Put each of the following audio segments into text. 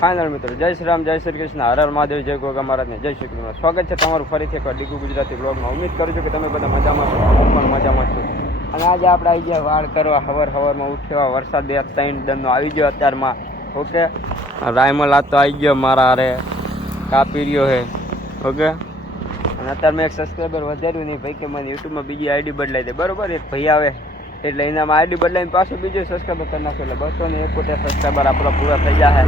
Final મિત્રો, જય શ્રી રામ, જય શ્રી કૃષ્ણ, હર હર મહાદેવ, જય ગોગા મહારાજને જય શ્રી કૃષ્ણ. સ્વાગત છે તમારું ફરીથી એકવાર ડીગુ ગુજરાતી બ્લોગમાં. ઉમ્મીદ કરું છું કે તમે બધા મજામાં છો, હું પણ મજામાં છું. અને આજે આપણે આવી ગયા વાળ કરવા, સવારમાં ઉઠ્યા, વરસાદ 2-3 દનનો આવી ગયો અત્યારમાં. ઓકે, રાયમલ આ તો આવી ગયો મારા હારે, કાપી રહ્યો હે. ઓકે, અને અત્યારે મેં એક સબસ્ક્રાઈબર વધાર્યું નહીં ભાઈ, કે મને યુટ્યુબમાં બીજી આઈડી બદલાઈ દે. બરોબર, એક ભાઈ આવે એટલે એનામાં આઈડી બદલાઈને પાછું બીજું સબસ્ક્રાઈબર કરી નાખો એટલે 271 સબસ્ક્રાઈબર આપણો પૂરા થઈ જાય.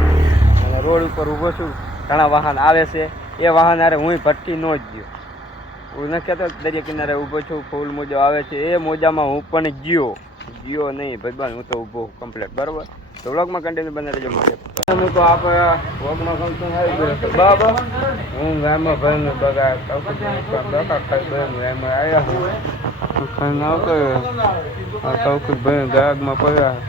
અને રોડ ઉપર ઊભો છું, ઘણા વાહન આવે છે, એ વાહન હારે હું ભટકી ન જ ગયો. હું ન કહેતો દરિયા કિનારે ઊભો છું, ફૂલ મોજો આવે છે, એ મોજામાં હું પણ ગયો નહીં ભાઈ, હું તો ઊભો કમ્પ્લીટ. બરાબર, તો વ્લોગમાં કન્ટિન્યુ બને રહેજો. માટે તો આપણે વ્લોગમાં કન્ટિન્યુ આવી ગયો છે બરાબર. હું ગામમાં ભાઈને બગા એમાં આવ્યા હું ભાઈ ગાગમાં પડ્યા.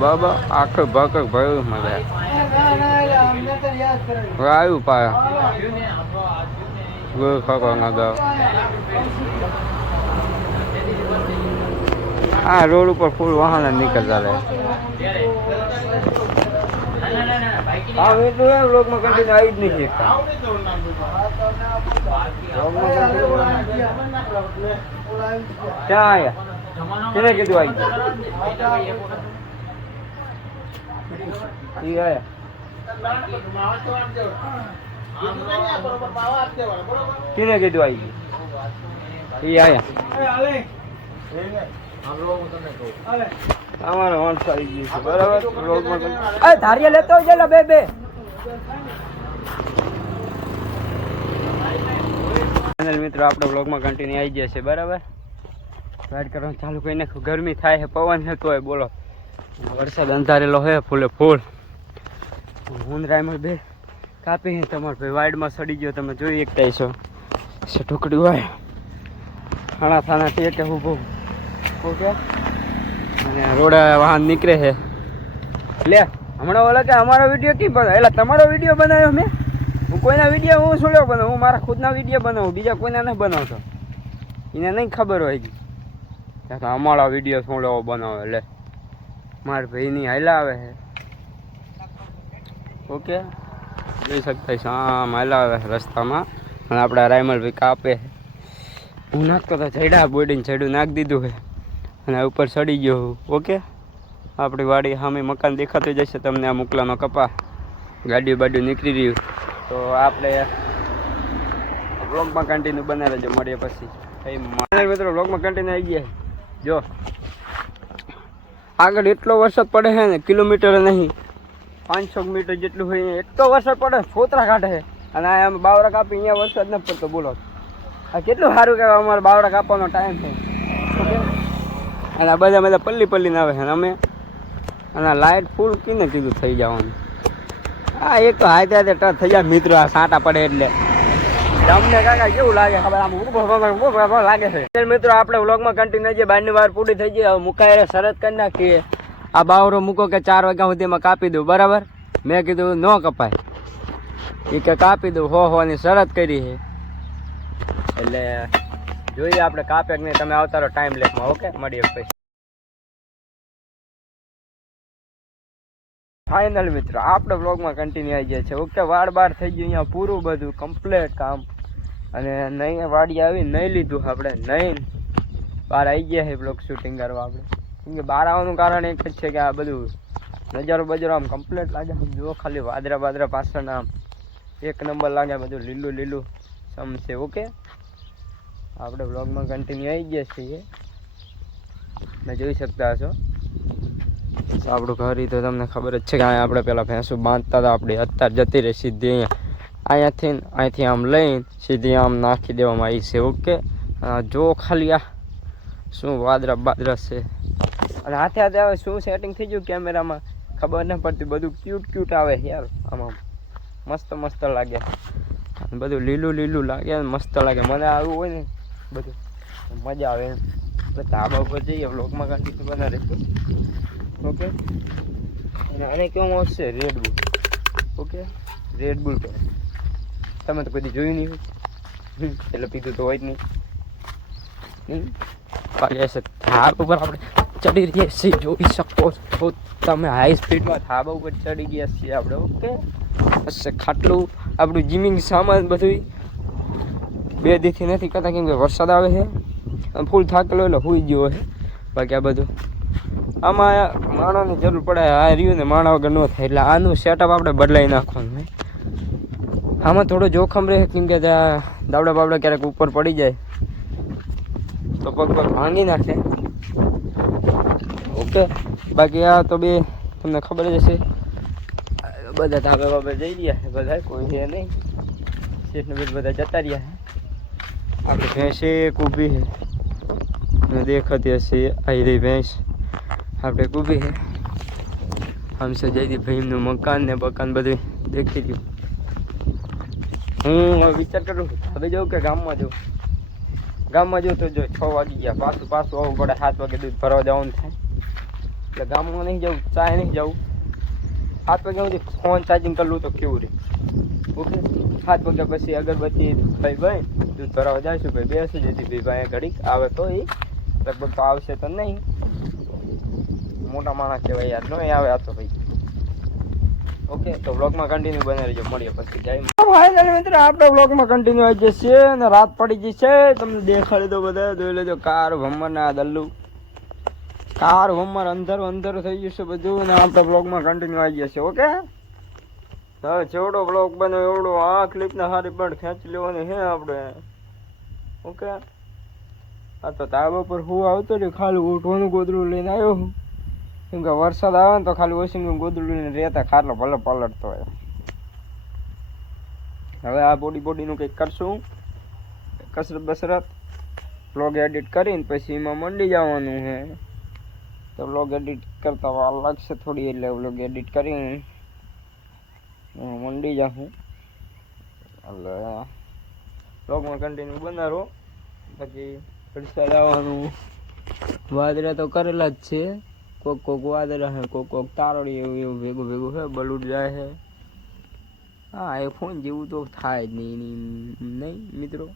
બાબા આખે ભાગ ભર્યું મજા આવ્યું પાયા ગોળ ખોખો મગાવ. આ રોડ ઉપર ફૂલ વાહન નીકળતા રહે. હા એટલું એમ લોકમાં કન્ટિન્યુ આવી જ નહીં શકતા. ક્યાં આવ્યા? કેને કીધું આવી ગયા? કેને કીધું આવી ગયું? એ આયા અમારો માણસ આવી ગયું છે બરાબર. ધારિયા લેતો હોય બે મિત્રો, આપણે બ્લોગમાં કન્ટિન્યુ આવી ગયા છે બરાબર. રાઈડ કરવાનું ચાલુ કરી નાખું. ગરમી થાય છે, પવન છે તોય બોલો, વરસાદ અંધારેલો હે ફૂલે ફૂલ. હું રાયમલ બે કાપી તમારે ભાઈ વાઇડમાં સડી ગયો, તમે જોઈ એકતા છો ટુકડી હોય ખાણા થાના ટેકે ઊભો. ઓકે, અને રોડ વાહન નીકળે છે. લે હમણાં ઓલા કે અમારો વિડીયો કેમ બનાવ્યો? એટલે તમારો વિડીયો બનાવ્યો મેં? હું કોઈના વિડીયો હું શું બનાવું? હું મારા ખુદના વિડીયો બનાવું, બીજા કોઈના નહીં બનાવતો. એને નહીં ખબર હોય કે અમારા વિડીયો શું લેવો બનાવે. લે મારા ભાઈની હાઈલા આવે છે. ઓકે, જોઈ શકતા છો આમ હાઈલા આવે રસ્તામાં. અને આપણા રાયમલ ભાઈ કાપે. હું નાખતો તો ચડ્યા બોડીને ચડ્યું નાખી દીધું છે અને ઉપર ચડી ગયો હું. ઓકે, આપણી વાડી સામે મકાન દેખાતું જશે તમને. આ મુકલાનો કપા ગાડીઓ બાડીઓ નીકળી રહ્યું. તો આપણે બ્લોગમાં કન્ટિન્યુ બને રહેજો, મળીએ પછી. મિત્રો બ્લોગમાં કન્ટિન્યુ આવી ગયા. જો આગળ એટલો વરસાદ પડે છે ને, કિલોમીટર નહીં 500 મીટર જેટલું હોય એટલો વરસાદ પડે, ફોતરા કાઢે છે. અને આ બાવરા કાપી અહીંયા વરસાદ ન પડતો. બોલો આ કેટલું સારું કહેવાય, અમારે બાવડા કાપવાનો ટાઈમ છે. ઓકે, અને આ બધા પલ્લીને આવે છે. અને અને લાઇટ ફૂલ કીને કીધું થઈ જવાનું. હા એક તો હાથે ટચ થઈ જાય મિત્રો, આ સાંટા પડે એટલે. તમને કાકા કેવું લાગે ખબર? આમ લાગે છે મિત્રો. આપણે વ્લોગમાં કન્ટિન્યુ છે. બારની વાર પૂરી થઈ ગઈ. હવે મુકાય શરત કરી નાખીએ. આ બાવરો મૂકો કે 4 વાગ્યા સુધીમાં કાપી દઉં બરાબર. મેં કીધું ન કપાય, એ કે કાપી દઉં. હોવાની શરત કરી છે એટલે જોઈએ આપણે કાપે કે નહીં. તમે આવતા રહો ટાઈમ લેસમાં. ઓકે, મળીએ પછી. ફાઇનલ મિત્રો, આપણે વ્લોગમાં કન્ટિન્યુ આવી જાય છે. ઓકે, વાળ બાર થઈ ગયું અહીંયા પૂરું બધું કમ્પ્લીટ કામ. અને નહીં વાડી આવી નહીં લીધું આપણે, નહીં બહાર આવી ગયા છે બ્લોગ શૂટિંગ કરવા આપણે. કેમ કે બહાર આવવાનું કારણ એક જ છે કે આ બધું નજારો બજારો આમ કમ્પ્લીટ લાગે. આમ જુઓ ખાલી વાદરા પાછળ આમ એક નંબર લાગે, બધું લીલું સમશે. ઓકે, આપણે વ્લોગમાં કન્ટિન્યુ આવી ગયા છીએ. મેં જોઈ શકતા હશો આપણું ઘર તો તમને ખબર જ છે કે આપણે પેલા ભેંસું બાંધતા હતા. આપણે અત્યારે જતી રહી સીધી અહીંયાથી આમ લઈને સીધી આમ નાખી દેવામાં આવી છે. ઓકે, જો ખાલી આ શું વાદરા છે. અને હાથે હવે શું સેટિંગ થઈ ગયું કેમેરામાં ખબર ન પડતી. બધું ક્યુટ આવે યાર, આમાં મસ્ત લાગે. બધું લીલું લાગે, મસ્ત લાગે. મને આવું હોય ને બધું મજા આવે. એટલે ધાબા ઉપર જઈએ, વ્લોગમાં કન્ટિન્યુ બના રહીશું. ઓકે, અને આને કેવું આવશે Red Bull. Okay, Red Bull કહેવાય. તમે તો કદી જોયું નહીં હોય એટલે પીધું તો હોય જ નહીં. બાકી ધાબા ઉપર આપણે ચડી રહ્યા છીએ, જોઈ શકો છો તમે. હાઈ સ્પીડમાં ધાબા ઉપર ચડી ગયા છીએ આપણે. ઓકે, બસ ખાટલું આપણું જીમિંગ સામાન બધું 2 દીથી નથી કરતા કેમ કે વરસાદ આવે છે. ફૂલ થાકેલો એટલે હોઈ ગયો છે. બાકી આ બધું આમાં માણસની જરૂર પડે. આ રહ્યું ને માણા વગર ન થાય એટલે આનું સેટઅપ આપણે બદલાવી નાખવાનું. આમાં થોડો જોખમ રહે કેમ કે ત્યાં દાવડા બાવડા ક્યારેક ઉપર પડી જાય તો પગ ભાંગી નાખે. ઓકે, બાકી આ તો બે તમને ખબર જ હશે. બધા ધાબે બાબે જઈ રહ્યા છે, બધા કોઈ છે નહીં. શેઠને બીજ બધા જતા રહ્યા છે. આપણે ભેંસે એક ઊભી છે, દેખાતી હશે. આવી રહી ભેંસ આપણે ઊભી છે. આમ છે જયદીપ ભાઈનું મકાન ને બકાન બધું દેખી રહ્યું. હું હવે વિચાર કરું હવે જાઉં કે ગામમાં જાઉં. ગામમાં જાઉં તો જો 6 વાગી ગયા, પાછું આવવું પડે. 7 વાગે દૂધ ભરવા જવાનું થાય એટલે ગામમાં નહીં જવું, ચાય નહીં જવું. 7 વાગ્યા સુધી ફોન ચાર્જિંગ કરલું તો કેવું રહે. ઓકે, 7 વાગ્યા પછી અગરબત્તી ભાઈ દૂધ ભરાવા જઈશું. ભાઈ બેસું જેથી ભાઈ ઘડીક આવે તો એ લગભગ તો આવશે તો નહીં. મોટા માણસ કહેવાય યાર, નહીં આવે આ તો ભાઈ. ઓકે, તો બ્લોગમાં કન્ટિન્યુ બને રહેજો. મળીએ પછી જય. ફાઇનલી મિત્રો આપણે બ્લોગમાં કન્ટિન્યુ આવી જશે અને રાત પડી જશે. તમને દેખાડી દો, બધા જોઈ લેજો. કાર ભમર ને આ દલ્લુ કાર ભમર અંધારું થઈ જશે બધું અને આપણે બ્લોગમાં કન્ટિન્યુ આવી જશે. ઓકે, હવે જેવડો બ્લોગ બને એવડો આ ક્લિપને સારી પણ ખેંચી લેવાની છે આપણે. ઓકે, આ તો ધાબા પર હું આવતો રહ્યો, ખાલી ઉઠવાનું ગોદડું લઈને આવ્યો હું કેમ કે વરસાદ આવે ને તો ખાલી વોશિંગ ગોદડું લઈને રહેતા ખાટલો ભલે પલટતો હોય. હવે આ બોડીનું કંઈક કરશું, કસરત બસરત, બ્લોગ એડિટ કરીને પછી એમાં મંડી જવાનું છે. તો બ્લોગ એડિટ કરતા વાર લાગશે થોડી, એટલે બ્લોગ એડિટ કરીને મંડી જાઉં. એટલે બ્લોગમાં કન્ટિન્યુ બનાવો. પછી વરસાદ આવવાનું વાદળા તો કરેલા જ છે. કોક વાદળા છે, કોક તારોડી એવું ભેગું છે. બલૂડ જાય છે. હા, આઈફોન જેવું તો થાય જ નહીં મિત્રો.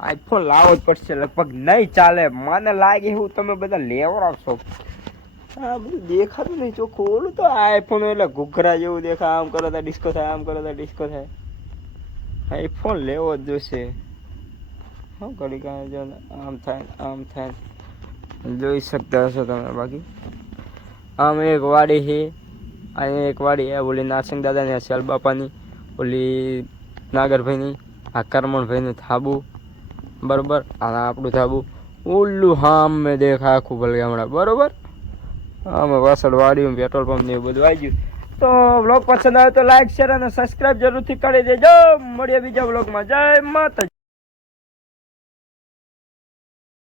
આઈફોન લાવવો જ પડશે, લગભગ નહીં ચાલે મને લાગે એવું. તમે બધા લેવડાવશો. આ બધું દેખાતું નહીં ચોખ્ખું. ઓલું તો આઈફોન એટલે ઘૂઘરા જેવું દેખાય. આમ કરો તો ડિસ્કો થાય, આમ કરો તો ડિસ્કો થાય. આઈફોન લેવો જ જોશે. હા, ઘડી કાંઈ જો આમ થાય જોઈ શકતા હશો તમે. બાકી આમ એક વાડી છે, અહીંયા એક વાડી છે. ઓલી નારસિંહ દાદાની, શ્યાલ બાપાની, ઓલી નાગરભાઈની, આ કરમણભાઈનું થાબુ બરોબર. અને આપણું થાબુ ઓલું હામ મેં દેખા આખું ભલગામડા બરોબર. અમે પાછળ વાડીયું પેટ્રોલ પંપ ને એવું બધું આવી ગયું. તો બ્લોગ પસંદ આવે તો લાઈક શેર અને સબસ્ક્રાઈબ જરૂરથી કરી દેજો. મળીએ બીજા બ્લોગમાં. જય માતા.